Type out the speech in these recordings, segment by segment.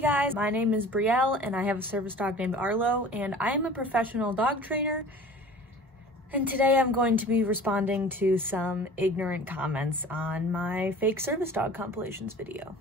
Hey guys, my name is Brielle and I have a service dog named Arlo, and I am a professional dog trainer. And today I'm going to be responding to some ignorant comments on my fake service dog compilations video.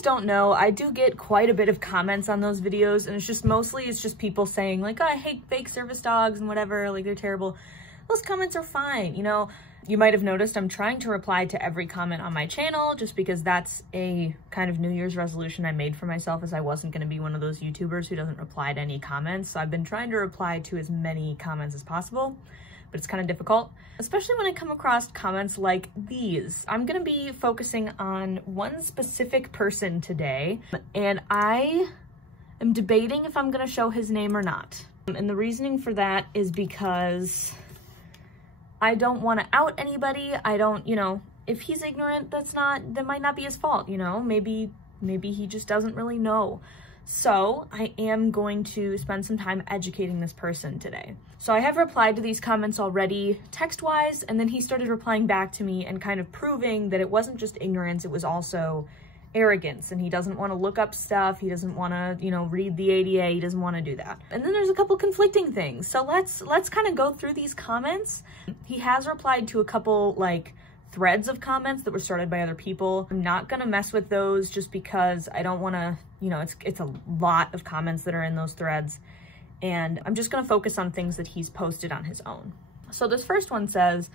Don't know, I do get quite a bit of comments on those videos, and it's just people saying like, oh, I hate fake service dogs and whatever, like they're terrible. Those comments are fine. You know, you might have noticed I'm trying to reply to every comment on my channel just because that's a kind of New Year's resolution I made for myself, as I wasn't going to be one of those YouTubers who doesn't reply to any comments. So I've been trying to reply to as many comments as possible, but it's kind of difficult, especially when I come across comments like these. I'm gonna be focusing on one specific person today, and I am debating if I'm gonna show his name or not. And the reasoning for that is because I don't wanna out anybody. I don't, you know, if he's ignorant, that might not be his fault, you know? Maybe he just doesn't really know. So I am going to spend some time educating this person today. So I have replied to these comments already text-wise, and then he started replying back to me and kind of proving that it wasn't just ignorance, it was also arrogance, and he doesn't want to look up stuff, he doesn't want to, you know, read the ADA, he doesn't want to do that. And then there's a couple conflicting things. So let's kind of go through these comments. He has replied to a couple like threads of comments that were started by other people. I'm not gonna mess with those just because I don't want to, you know, it's a lot of comments that are in those threads, and I'm just gonna focus on things that he's posted on his own. So this first one says,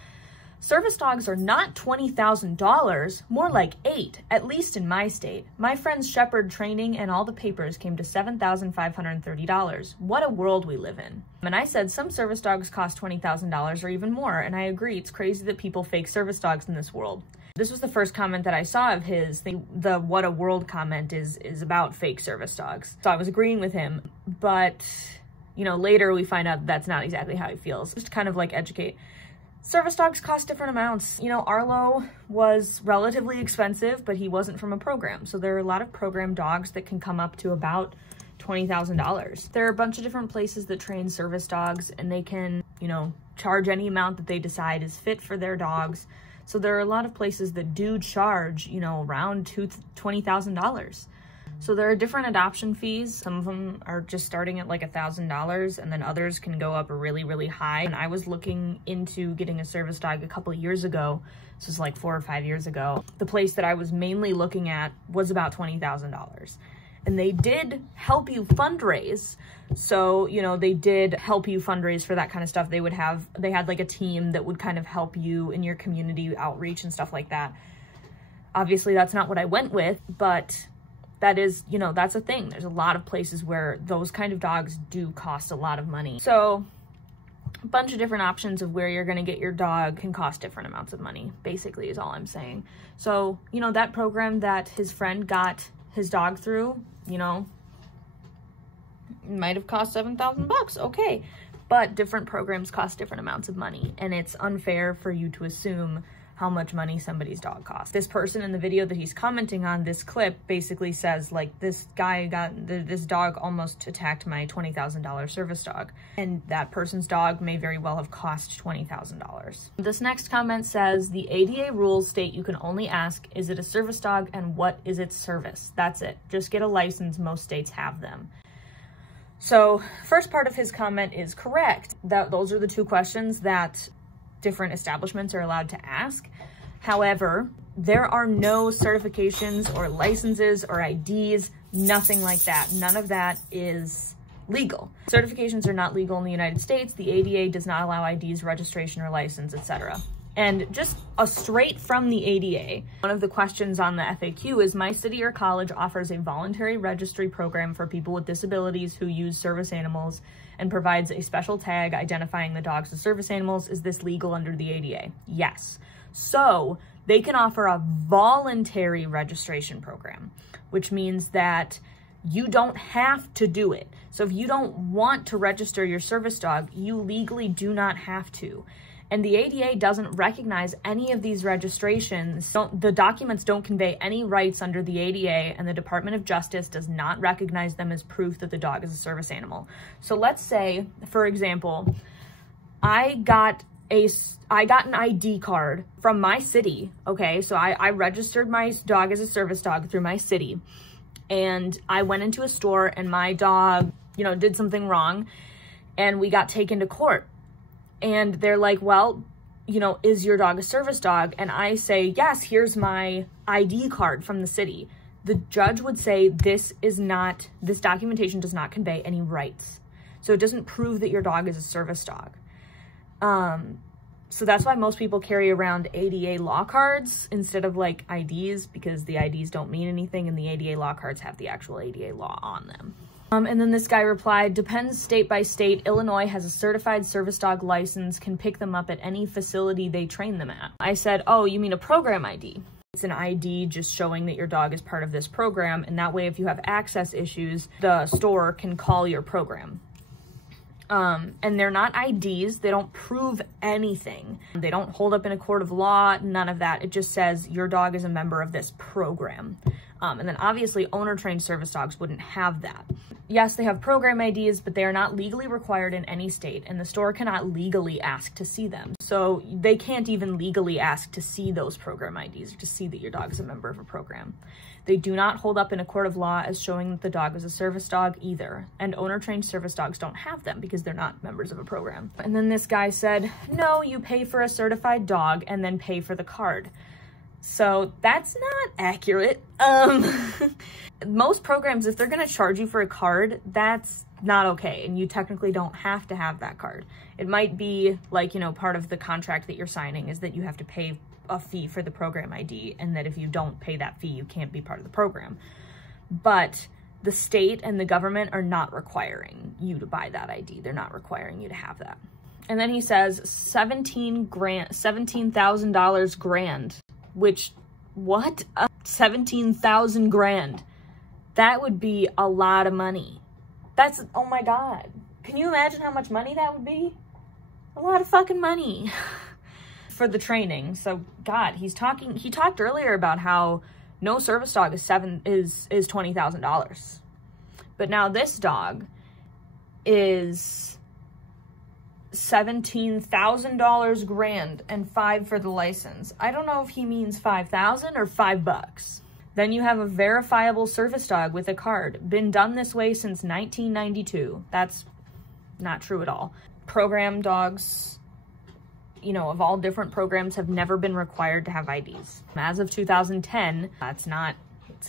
service dogs are not $20,000, more like 8, at least in my state. My friend's shepherd training and all the papers came to $7,530. What a world we live in. And I said some service dogs cost $20,000 or even more, and I agree, it's crazy that people fake service dogs in this world. This was the first comment that I saw of his. The what a world comment is about fake service dogs. So I was agreeing with him, but you know, later we find out that's not exactly how he feels. Just to kind of like educate. Service dogs cost different amounts. You know, Arlo was relatively expensive, but he wasn't from a program. So there are a lot of program dogs that can come up to about $20,000. There are a bunch of different places that train service dogs, and they can, you know, charge any amount that they decide is fit for their dogs. So there are a lot of places that do charge, you know, around $20,000. So there are different adoption fees. Some of them are just starting at like $1,000, and then others can go up really, really high. And I was looking into getting a service dog a couple of years ago. This was like 4 or 5 years ago. The place that I was mainly looking at was about $20,000. And they did help you fundraise. So, you know, they did help you fundraise for that kind of stuff. They had like a team that would kind of help you in your community outreach and stuff like that. Obviously, that's not what I went with, but that is, you know, that's a thing. There's a lot of places where those kind of dogs do cost a lot of money. So a bunch of different options of where you're going to get your dog can cost different amounts of money, basically, is all I'm saying. So, you know, that program that his friend got his dog through, you know, might have cost $7,000, okay. But different programs cost different amounts of money, and it's unfair for you to assume how much money somebody's dog costs. This person in the video that he's commenting on, this clip, basically says like, this dog almost attacked my $20,000 service dog, and that person's dog may very well have cost $20,000. This next comment says, the ADA rules state you can only ask, is it a service dog and what is its service? That's it. Just get a license. Most states have them. So first part of his comment is correct. Those are the two questions that different establishments are allowed to ask. However, there are no certifications or licenses or IDs, nothing like that. None of that is legal. Certifications are not legal in the United States. The ADA does not allow IDs, registration, or license, etc. And just straight from the ADA, one of the questions on the FAQ is, my city or college offers a voluntary registry program for people with disabilities who use service animals and provides a special tag identifying the dogs as service animals. Is this legal under the ADA? Yes. So they can offer a voluntary registration program, which means that You don't have to do it. So if you don't want to register your service dog, you legally do not have to. And the ADA doesn't recognize any of these registrations. The documents don't convey any rights under the ADA, and the Department of Justice does not recognize them as proof that the dog is a service animal. So let's say, for example, I got an ID card from my city, okay? So I registered my dog as a service dog through my city, and I went into a store and my dog, you know, did something wrong, and we got taken to court. And they're like, well, you know, is your dog a service dog? And I say, yes, here's my ID card from the city. The judge would say, this documentation does not convey any rights. So it doesn't prove that your dog is a service dog. So that's why most people carry around ADA law cards instead of like IDs, because the IDs don't mean anything and the ADA law cards have the actual ADA law on them. And then this guy replied, depends state by state. Illinois has a certified service dog license, can pick them up at any facility they train them at. I said, oh, you mean a program ID? It's an ID just showing that your dog is part of this program, and that way if you have access issues, the store can call your program. And they're not IDs, they don't prove anything. They don't hold up in a court of law, none of that. It just says your dog is a member of this program. And then obviously owner-trained service dogs wouldn't have that. Yes, they have program IDs, but they are not legally required in any state, and the store cannot legally ask to see them. So they can't even legally ask to see those program IDs or to see that your dog is a member of a program. They do not hold up in a court of law as showing that the dog is a service dog either, and owner-trained service dogs don't have them because they're not members of a program. And then this guy said, no, you pay for a certified dog and then pay for the card. So that's not accurate. Most programs, if they're gonna charge you for a card, that's not okay, and you technically don't have to have that card. It might be like, you know, part of the contract that you're signing is that you have to pay a fee for the program ID, and that if you don't pay that fee, you can't be part of the program. But the state and the government are not requiring you to buy that ID. They're not requiring you to have that. And then he says $17,000 grand, which, what? 17,000 grand. That would be a lot of money. That's, oh my God. Can you imagine how much money that would be? A lot of fucking money for the training. So God, he talked earlier about how no service dog is $20,000. But now this dog is $17,000 grand and $5,000 for the license. I don't know if he means 5,000 or $5. Then you have a verifiable service dog with a card. Been done this way since 1992. That's not true at all. Program dogs, you know, of all different programs have never been required to have IDs. As of 2010, it's not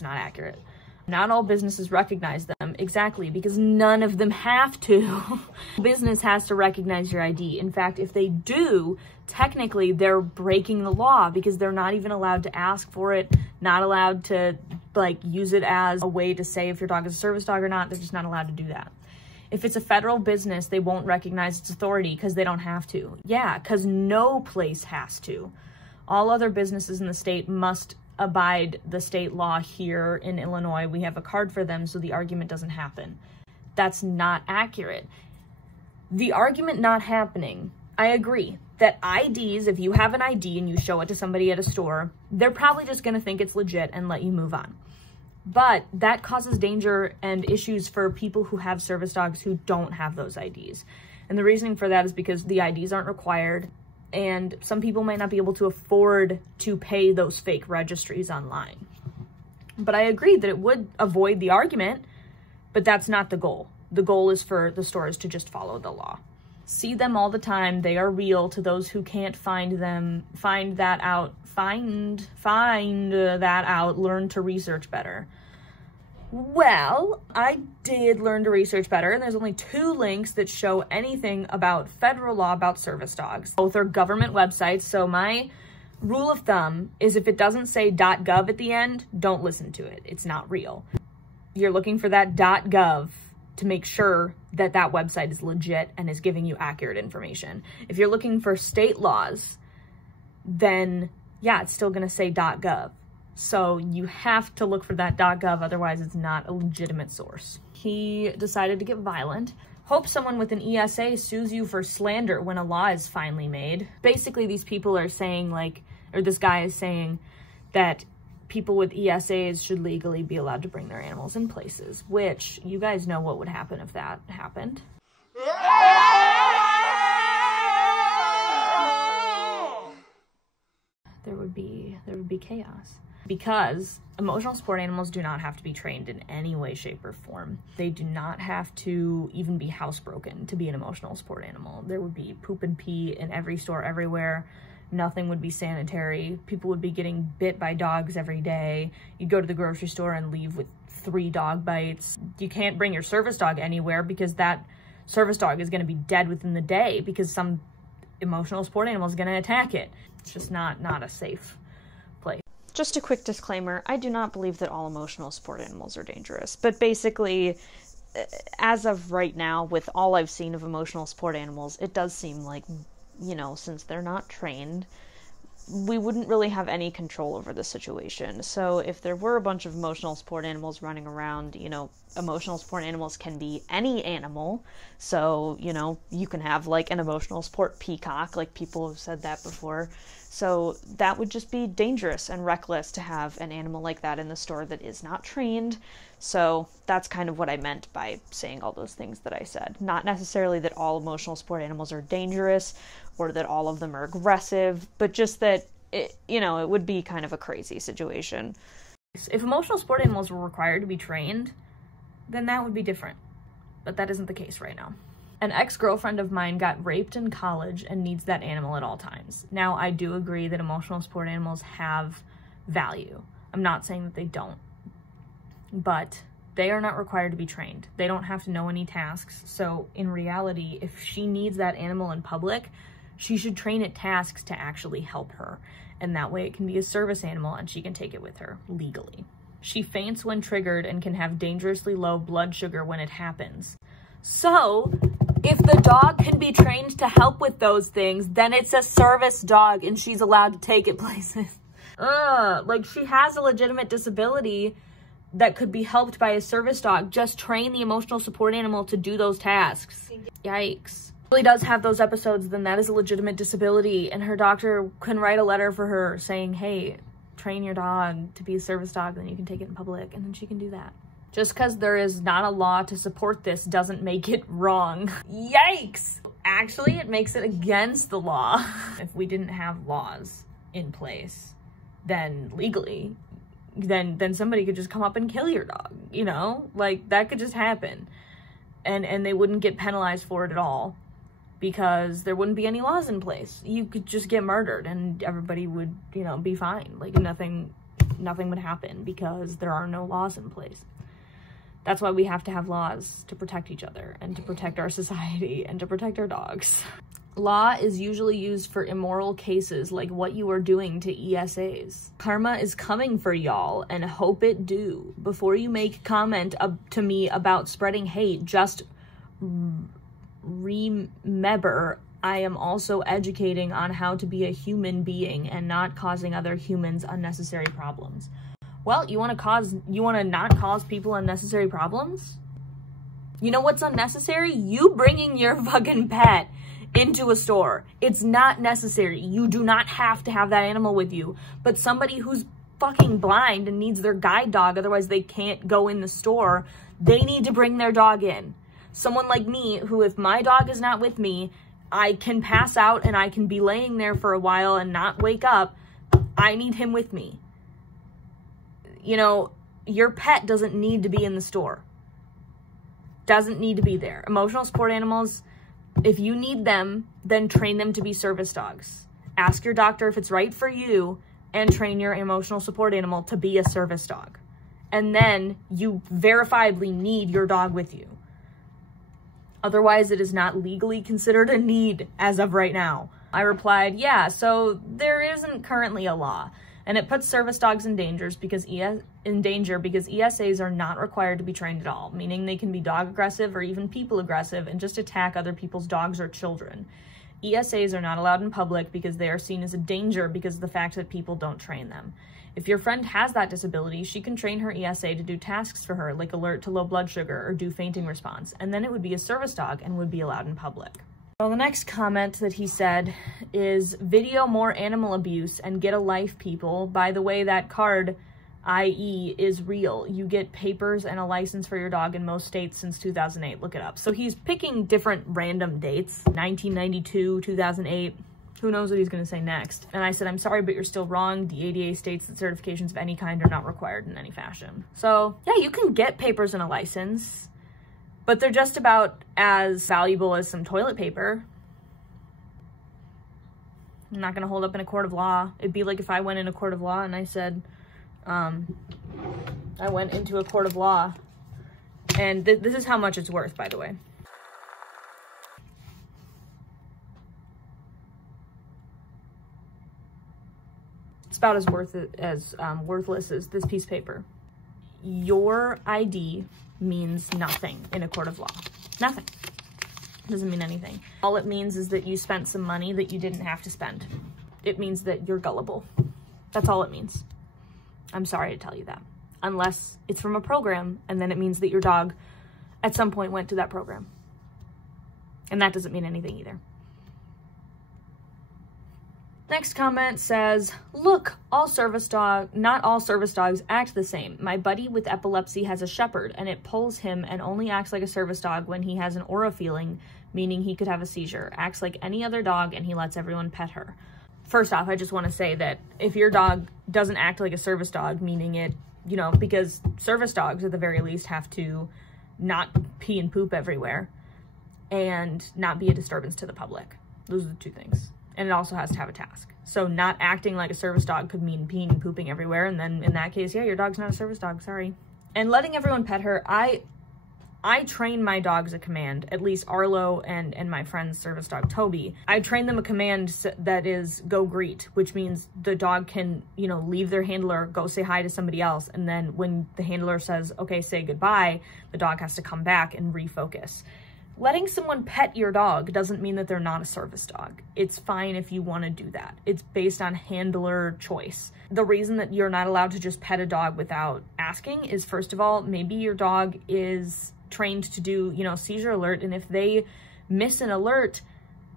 accurate. Not all businesses recognize them, exactly, because none of them have to. Business has to recognize your ID. In fact, if they do, technically they're breaking the law because they're not even allowed to ask for it, not allowed to like use it as a way to say if your dog is a service dog or not. They're just not allowed to do that. If it's a federal business, they won't recognize its authority because they don't have to. Yeah, because no place has to. All other businesses in the state must abide the state law. Here in Illinois, we have a card for them, so the argument doesn't happen. That's not accurate. The argument not happening, I agree that IDs, if you have an ID and you show it to somebody at a store, they're probably just going to think it's legit and let you move on. But that causes danger and issues for people who have service dogs who don't have those IDs. And the reasoning for that is because the IDs aren't required, and some people might not be able to afford to pay those fake registries online. But I agree that it would avoid the argument, but that's not the goal. The goal is for the stores to just follow the law. See them all the time. They are real. To those who can't find them, find that out, learn to research better. Well, I did learn to research better, and there's only 2 links that show anything about federal law about service dogs. Both are government websites, so my rule of thumb is if it doesn't say .gov at the end, don't listen to it. It's not real. You're looking for that .gov to make sure that that website is legit and is giving you accurate information. If you're looking for state laws, then yeah, it's still gonna say .gov. So you have to look for that .gov, otherwise it's not a legitimate source. He decided to get violent. Hope someone with an ESA sues you for slander when a law is finally made. Basically, these people are saying, like, or this guy is saying that people with ESAs should legally be allowed to bring their animals in places, which you guys know what would happen if that happened. There would be chaos. Because emotional support animals do not have to be trained in any way, shape, or form. They do not have to even be housebroken to be an emotional support animal. There would be poop and pee in every store everywhere. Nothing would be sanitary. People would be getting bit by dogs every day. You'd go to the grocery store and leave with 3 dog bites. You can't bring your service dog anywhere because that service dog is going to be dead within the day because some emotional support animal is going to attack it. It's just not a safe place. Just a quick disclaimer, I do not believe that all emotional support animals are dangerous, but basically, as of right now, with all I've seen of emotional support animals, it does seem like, you know, since they're not trained, we wouldn't really have any control over the situation. So if there were a bunch of emotional support animals running around, you know, emotional support animals can be any animal. So, you know, you can have like an emotional support peacock, like people have said that before. So that would just be dangerous and reckless to have an animal like that in the store that is not trained. So that's kind of what I meant by saying all those things that I said. Not necessarily that all emotional support animals are dangerous or that all of them are aggressive, but just that, it would be kind of a crazy situation. If emotional support animals were required to be trained, then that would be different. But that isn't the case right now. An ex-girlfriend of mine got raped in college and needs that animal at all times. Now, I do agree that emotional support animals have value. I'm not saying that they don't. But they are not required to be trained. They don't have to know any tasks. So in reality, if she needs that animal in public, she should train it tasks to actually help her. And that way it can be a service animal and she can take it with her legally. She faints when triggered and can have dangerously low blood sugar when it happens. So if the dog can be trained to help with those things, then it's a service dog and she's allowed to take it places. Like she has a legitimate disability that could be helped by a service dog. Just train the emotional support animal to do those tasks. Yikes. Really does have those episodes, then that is a legitimate disability, and her doctor can write a letter for her saying, hey, train your dog to be a service dog, then you can take it in public, and then she can do that. Just because there is not a law to support this doesn't make it wrong. Yikes! Actually, it makes it against the law. If we didn't have laws in place, then legally, then somebody could just come up and kill your dog, you know? Like, that could just happen. And they wouldn't get penalized for it at all because there wouldn't be any laws in place. You could just get murdered and everybody would, be fine. Like, nothing would happen because there are no laws in place. That's why we have to have laws to protect each other and to protect our society and to protect our dogs. Law is usually used for immoral cases like what you are doing to ESAs. Karma is coming for y'all, and hope it do. Before you make comment to me about spreading hate, just remember I am also educating on how to be a human being and not causing other humans unnecessary problems. Well, you want to not cause people unnecessary problems? You know what's unnecessary? You bringing your fucking pet into a store. It's not necessary. You do not have to have that animal with you. But somebody who's fucking blind and needs their guide dog, otherwise they can't go in the store, they need to bring their dog in. Someone like me, who if my dog is not with me, I can pass out and I can be laying there for a while and not wake up. I need him with me. Your pet doesn't need to be in the store. Doesn't need to be there. Emotional support animals, if you need them, then train them to be service dogs. Ask your doctor if it's right for you and train your emotional support animal to be a service dog. And then you verifiably need your dog with you. Otherwise, it is not legally considered a need as of right now. I replied, yeah, so there isn't currently a law. And it puts service dogs in danger because ESAs are not required to be trained at all, meaning they can be dog aggressive or even people aggressive and just attack other people's dogs or children. ESAs are not allowed in public because they are seen as a danger because of the fact that people don't train them. If your friend has that disability, she can train her ESA to do tasks for her, like alert to low blood sugar or do fainting response, and then it would be a service dog and would be allowed in public. So the next comment that he said is, video more animal abuse and get a life, people. By the way, that card, IE, is real. You get papers and a license for your dog in most states since 2008. Look it up. So he's picking different random dates, 1992, 2008. Who knows what he's going to say next? And I said, I'm sorry, but you're still wrong. The ADA states that certifications of any kind are not required in any fashion. So yeah, you can get papers and a license, but they're just about as valuable as some toilet paper. I'm not going to hold up in a court of law. It'd be like if I went in a court of law and I said, I went into a court of law, and this is how much it's worth, by the way. It's about as worthless as this piece of paper. Your ID means nothing in a court of law. Nothing. It doesn't mean anything. All it means is that you spent some money that you didn't have to spend. It means that you're gullible. That's all it means. I'm sorry to tell you that. Unless it's from a program, and then it means that your dog at some point went to that program. And that doesn't mean anything either. Next comment says, look, not all service dogs act the same. My buddy with epilepsy has a shepherd, and it pulls him and only acts like a service dog when he has an aura feeling, meaning he could have a seizure. Acts like any other dog, and he lets everyone pet her. First off, I just want to say that if your dog doesn't act like a service dog, meaning it, you know, because service dogs at the very least have to not pee and poop everywhere and not be a disturbance to the public. Those are the two things. And it also has to have a task. So not acting like a service dog could mean peeing and pooping everywhere. And then in that case, yeah, your dog's not a service dog, sorry. And letting everyone pet her, I train my dogs a command, at least Arlo and my friend's service dog, Toby. I train them a command that is go greet, which means the dog can, you know, leave their handler, go say hi to somebody else. And then when the handler says, okay, say goodbye, the dog has to come back and refocus. Letting someone pet your dog doesn't mean that they're not a service dog. It's fine if you want to do that. It's based on handler choice. The reason that you're not allowed to just pet a dog without asking is, first of all, maybe your dog is trained to do, you know, seizure alert, and if they miss an alert,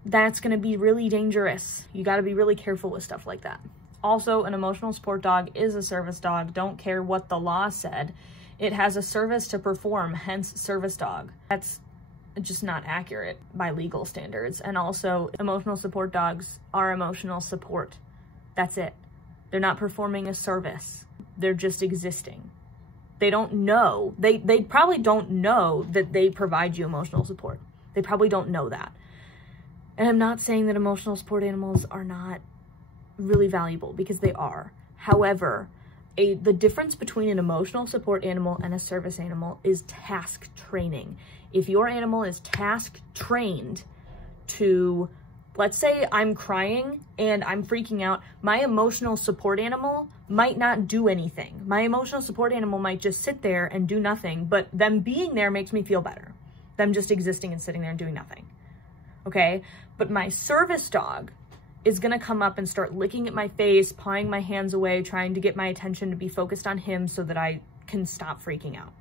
that's going to be really dangerous. You got to be really careful with stuff like that. Also, an emotional support dog is a service dog. Don't care what the law said. It has a service to perform, hence service dog. That's just not accurate by legal standards. And also, emotional support dogs are emotional support. That's it. They're not performing a service. They're just existing. They don't know. They probably don't know that they provide you emotional support. They probably don't know that. And I'm not saying that emotional support animals are not really valuable, because they are. However, the difference between an emotional support animal and a service animal is task training. If your animal is task trained to, let's say I'm crying and I'm freaking out, my emotional support animal might not do anything. My emotional support animal might just sit there and do nothing, but them being there makes me feel better. Them just existing and sitting there and doing nothing. Okay? But my service dog is gonna come up and start licking at my face, pawing my hands away, trying to get my attention to be focused on him so that I can stop freaking out.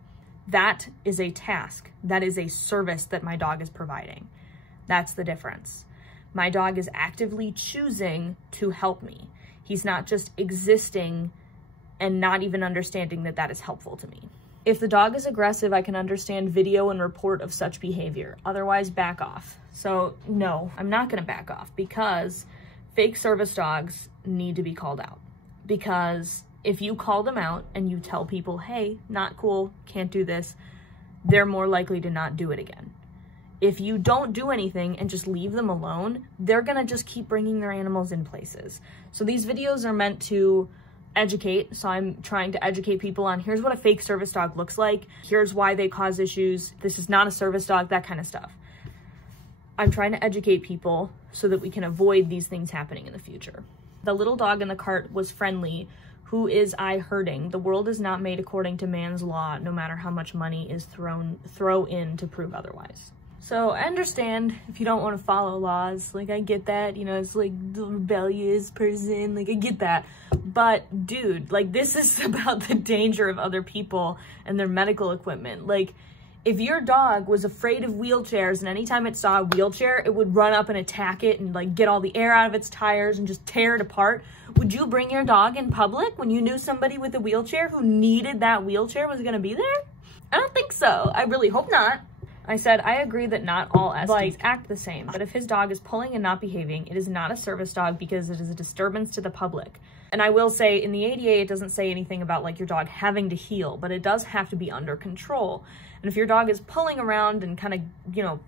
That is a task. That is a service that my dog is providing. That's the difference. My dog is actively choosing to help me. He's not just existing and not even understanding that that is helpful to me. If the dog is aggressive, I can understand video and report of such behavior. Otherwise, back off. So no, I'm not gonna back off, because fake service dogs need to be called out. Because if you call them out and you tell people, hey, not cool, can't do this, they're more likely to not do it again. If you don't do anything and just leave them alone, they're gonna just keep bringing their animals in places. So these videos are meant to educate. So I'm trying to educate people on, here's what a fake service dog looks like. Here's why they cause issues. This is not a service dog, that kind of stuff. I'm trying to educate people so that we can avoid these things happening in the future. The little dog in the cart was friendly. Who is I hurting? The world is not made according to man's law, no matter how much money is throw in to prove otherwise. So I understand if you don't want to follow laws, like I get that, you know, it's like the rebellious person, like I get that. But dude, like this is about the danger of other people and their medical equipment. Like if your dog was afraid of wheelchairs and anytime it saw a wheelchair, it would run up and attack it and like get all the air out of its tires and just tear it apart, would you bring your dog in public when you knew somebody with a wheelchair who needed that wheelchair was gonna be there? I don't think so. I really hope not. I said, I agree that not all SDs act the same, but if his dog is pulling and not behaving, it is not a service dog because it is a disturbance to the public. And I will say, in the ADA, it doesn't say anything about like your dog having to heel, but it does have to be under control. And if your dog is pulling around and kind of, you know,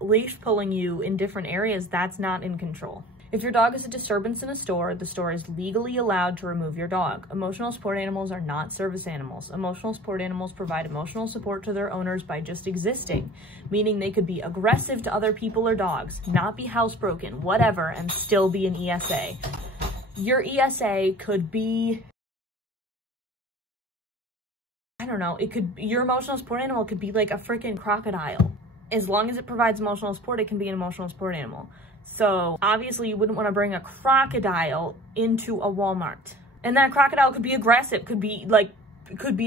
leash pulling you in different areas, that's not in control. If your dog is a disturbance in a store, the store is legally allowed to remove your dog. Emotional support animals are not service animals. Emotional support animals provide emotional support to their owners by just existing, meaning they could be aggressive to other people or dogs, not be housebroken, whatever, and still be an ESA. Your ESA could be, I don't know, your emotional support animal could be like a freaking crocodile. As long as it provides emotional support, it can be an emotional support animal. So obviously you wouldn't want to bring a crocodile into a Walmart. And that crocodile could be aggressive, could be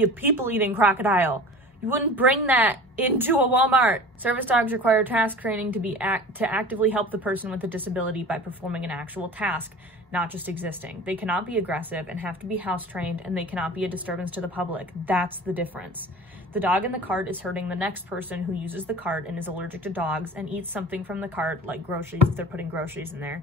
a people-eating crocodile. You wouldn't bring that into a Walmart. Service dogs require task training to actively help the person with a disability by performing an actual task, not just existing. They cannot be aggressive and have to be house trained, and they cannot be a disturbance to the public. That's the difference. The dog in the cart is hurting the next person who uses the cart and is allergic to dogs and eats something from the cart, like groceries, if they're putting groceries in there,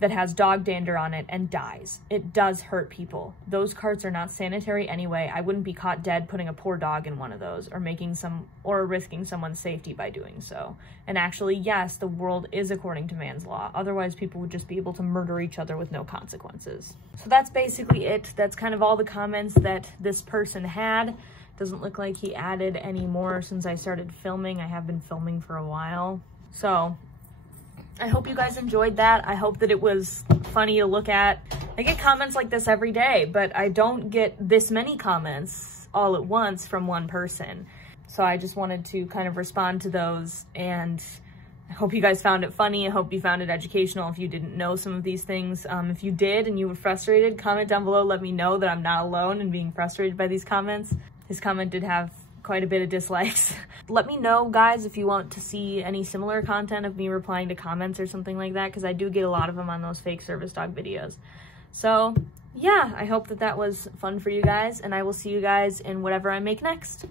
that has dog dander on it and dies. It does hurt people. Those carts are not sanitary anyway. I wouldn't be caught dead putting a poor dog in one of those or risking someone's safety by doing so. And actually, yes, the world is according to man's law. Otherwise, people would just be able to murder each other with no consequences. So that's basically it. That's kind of all the comments that this person had. Doesn't look like he added any more since I started filming. I have been filming for a while. So I hope you guys enjoyed that. I hope that it was funny to look at. I get comments like this every day, but I don't get this many comments all at once from one person. So I just wanted to kind of respond to those, and I hope you guys found it funny. I hope you found it educational if you didn't know some of these things. If you did and you were frustrated, comment down below. Let me know that I'm not alone in being frustrated by these comments. His comment did have quite a bit of dislikes. Let me know, guys, if you want to see any similar content of me replying to comments or something like that, because I do get a lot of them on those fake service dog videos. So yeah, I hope that that was fun for you guys, and I will see you guys in whatever I make next.